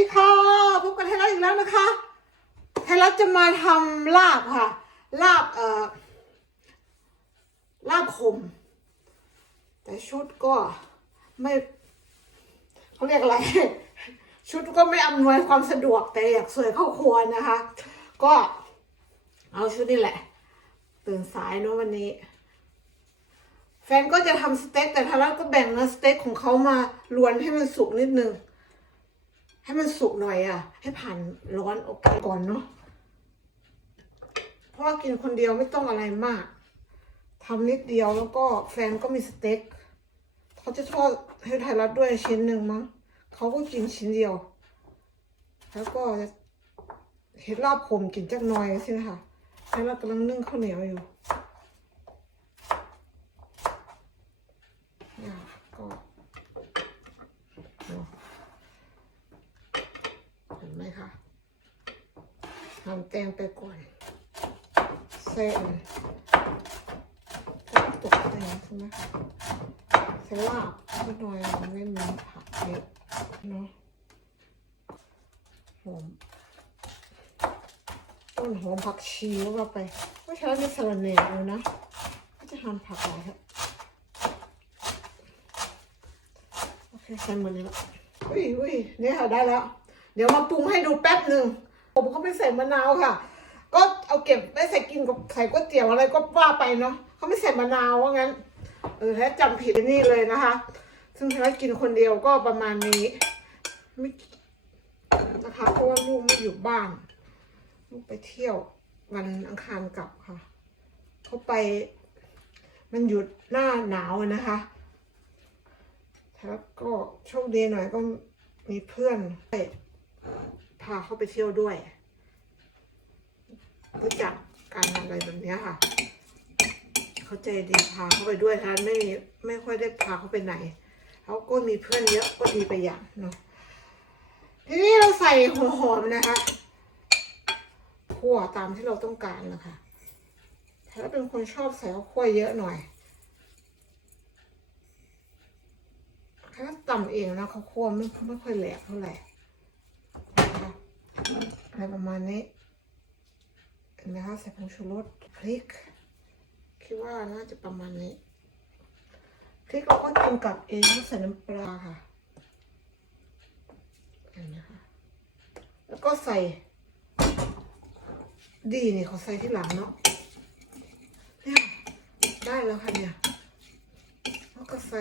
ดีค่ะพบกันไทยรัฐอีกแล้วนะคะไทยรัฐจะมาทำลาบค่ะ ลาบเอ่อลาบขมแต่ชุดก็ไม่เขาเรียกอะไร ชุดก็ไม่อำนวยความสะดวกแต่อยากสวยเข้าครัวนะคะ ก็เอาชุดนี้แหละ ตื่นสายเนอะวันนี้ แฟนก็จะทำสเต็กแต่ทาร้าก็แบ่งเนื้อสเต็กของเขามาลวนให้มันสุกนิดนึง ให้มันสุกหน่อยอะ ให้ผ่านร้อนโอเคก่อนเนาะเพราะว่ากินคนเดียวไม่ต้องอะไรมากทำนิดเดียวแล้วก็แฟนก็มีสเต็กเขาจะทอดให้ไทยรัฐด้วยชิ้นหนึ่งมั้งเขาก็กินชิ้นเดียว แล้วก็เห็ดลาบผมกินจักหน่อยสินะคะไทยรัฐกำลังนึ่งข้าวเหนียวอยู่เนี่ยก็เนาะ เห็นไหมคะ ทำแตงไปก่อนเส้นตกแต่งใช่ไหมคะเสลาบนิดหน่อยมันไม่มีผักเยอะเนาะหอมต้นหอมผักชีว่าไปว่ใช้ในสลัดแหน่เลยนะก็จะหั่นผักอะไรครับโอเคใส่หมดเลยละอุ้ยอุ้ยเนี่ยค่ะได้แล้ว เดี๋ยวมาปรุงให้ดูแป๊บหนึ่ง ผมเขาไม่ใส่มะนาวค่ะ ก็เอาเก็บไม่ใส่กินกับใส่ก๋วยเตี๋ยวอะไรก็ว่าไปเนาะเขาไม่ใส่มะนาวว่างั้น เออถ้าจำผิดนี่เลยนะคะ ซึ่งถ้ากินคนเดียวก็ประมาณนี้ไม่นะคะเพราะว่าลูกไม่อยู่บ้านลูกไปเที่ยววันอังคารกลับค่ะเขาไป มันหยุดหน้าหนาวนะคะแล้วก็โชคดีหน่อยก็มีเพื่อนไปาเขาไปเที่ยวด้วยรู้จักการอะไรแบบนี้ค่ะ เขาใจดีพาเขาไปด้วยท่านไม่มีไม่ค่อยได้พาเขาไปไหนเขาก็มีเพื่อนเยอะก็ดีไปอย่างเนาะทีนี้เราใส่หัวหอมนะคะคั่วตามที่เราต้องการนะคะถ้าเป็นคนชอบใส่ข้าวคั่วเยอะหน่อยถ้าตำเองนะเขาวคั่วไม่ไม่ค่อยแหลกเท่าไหร่ อะไรประมาณนี้เห็นไหมคะใส่ผงชูรสพริก คิดว่าน่าจะประมาณนี้พริกเราก็กินกับเองใส่น้ำปลาค่ะเห็นไหมคะแล้วก็ใส่ ดีนี่เขาใส่ที่หลังเนาะเนี่ยได้แล้วค่ะเนี่ยแล้วก็ใส่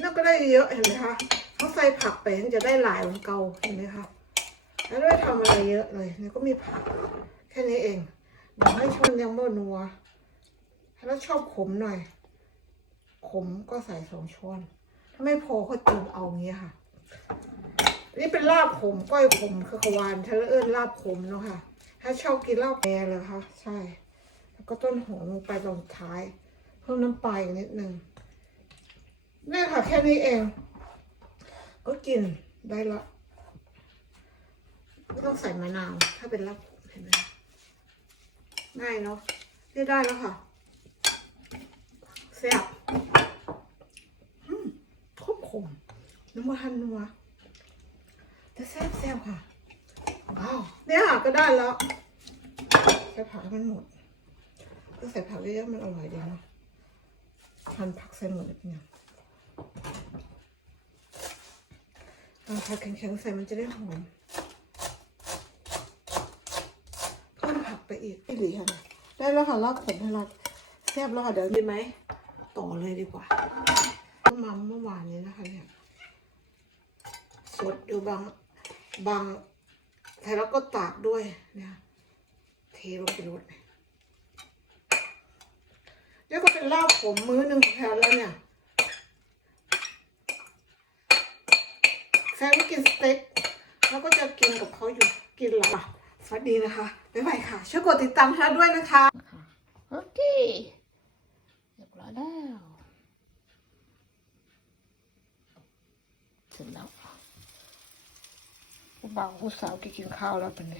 นั่นก็ได้เยอะเห็นไหมคะเขาใส่ผักไปจะได้หลายวันเก่าเห็นไหมคะ ไม่ได้ทำอะไรเยอะเลยเนี่ก็มีผักแค่นี้เองอกให้ชนยังบ่นัว แล้วชอบขมหน่อย ขมก็ใส่สองช้อน ถ้าไม่พอก็เติมเอาอย่างเงี้ยค่ะ นี่เป็นลาบขมก้อยขมคือขวานทะเลเอิญลาบขมเนาะค่ะ ถ้าชอบกินลาบแปรเลยค่ะ ใช่ แล้วก็ต้นหอมลงไปตรงท้าย เพิ่มน้ำปลาอีกนิดนึงนี่ค่ะแค่นี้เอง ก็กินได้ละ ไม่ต้องใส่มะนาว ถ้าเป็นลาบเห็นไหมง่ายเนาะนี่ได้แล้วค่ะแซ่บอืมขมขมน้ำมันนัวแต่แซ่บแซ่บค่ะว้าวเนี่ยค่ะก็ได้แล้วใส่ผักมันหมดก็ใส่ผักเยอะๆมันอร่อยดีเนาะหั่นผักใส่หมดเลยเนี่ยเอาผักแข็งๆใส่มันจะได้หอมเพิ่มผัก ไปอีกไม่หลีค่ะได้แล้วค่ะลาบผมให้เราแซ่บแล้วค่ะเดี๋ยวดีไหมต่อเลยดีกว่าเพิ่งมเมื่อวานนี้นะคะเนี่ยสดอยู่บางบางแต่แล้วก็ตากด้วยเนี่ยเทลงไปรดเนี่ยเดี๋ยวก็เป็นลาบผมมื้อหนึ่งแพรแล้วเนี่ยแฟนก็กินสเต็กแล้วก็จะกินกับเขาอยู่กินหลับ สวัสดีนะคะ บ๊ายบายค่ะ ช่วยกดติดตามท่านด้วยนะคะ โอเคเรียบร้อยแล้วเสร็จแล้วบ่าวผู้สาวที่กินข้าวแล้วเป็นไง